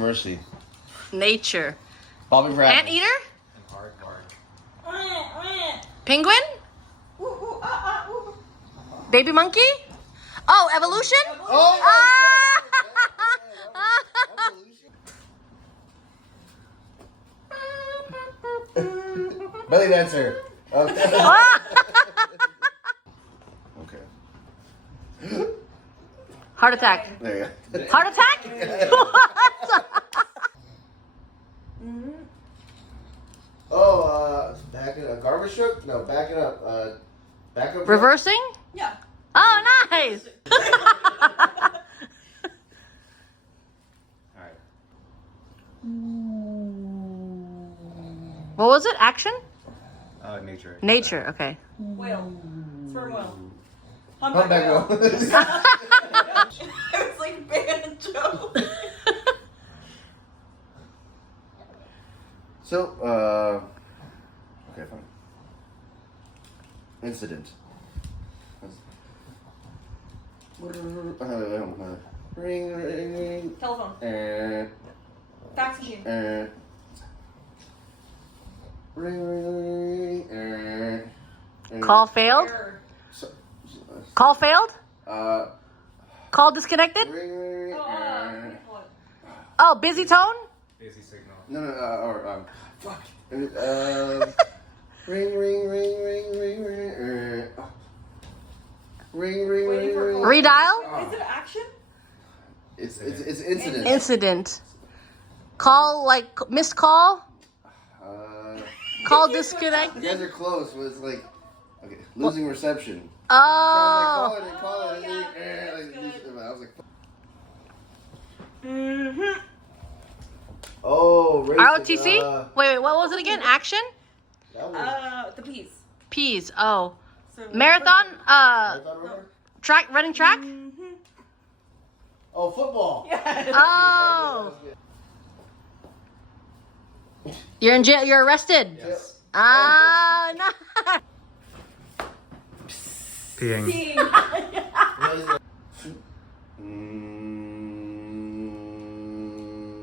Mercy. Nature. Bobby Bradley. Anteater? Hard. Penguin? Baby monkey? Oh, evolution? Oh! Belly dancer. Okay. Okay. Heart attack. There you go. Heart attack? Oh, backing up. Garbage truck? No, backing up. Back up. Reversing? Yeah. Oh, nice. Alright. What was it? Action? Nature. Nature. Okay. Whale. Sperm whale. Humpback whale. It was like banjo. So, okay, fine. Incident. Ring, ring, ring. Telephone. Fax machine. Ring, ring, ring. Call failed? Error. Call failed? Call disconnected? Ring, ring, Oh, ring. Oh, busy tone? Basic signal. No, fuck. Ring, ring, ring, ring, ring, ring. Ring, ring, Waiting ring, for a ring. call. Redial? Is it action? It's incident. Incident. Call, like, missed call? Call disconnect? You guys are close, but it's like, okay, losing reception. Oh. Call it, and yeah, then, that's good. I was like, Mm-hmm. oh, racing, ROTC? Wait, what was it again? Action? that was, The peas. Peas. Oh. So Marathon? marathon runner? Track, running track? Oh, football. Yeah. Oh. You're in jail. You're arrested. Yes. Ah, no. Peeing. Peeing.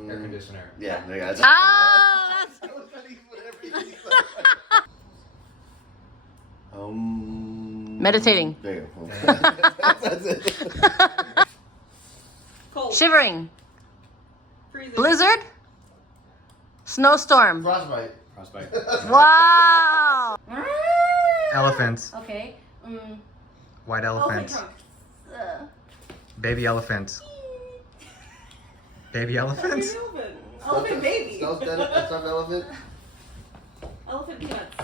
Air conditioner. Yeah, there you go. Oh, that's... That was not even whatever you said. Meditating. There you go. That's it. Cold. Shivering. Freezing. Blizzard? Snowstorm. Frostbite. Frostbite. Wow. Elephants. Okay. White Elephant elephants. trunk. Baby elephants. Baby elephants? Elephant. Elephant baby. Stuffed elephant. Elephant peanuts.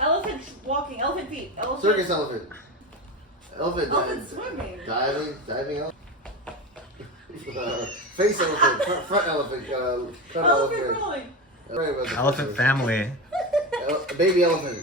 Elephant walking. Elephant feet. Elephant. Circus elephant. Elephant Elephant swimming. diving elephant. Face elephant. Front elephant. Front Elephant elephant. rolling. Right about the Elephant family. Baby elephant.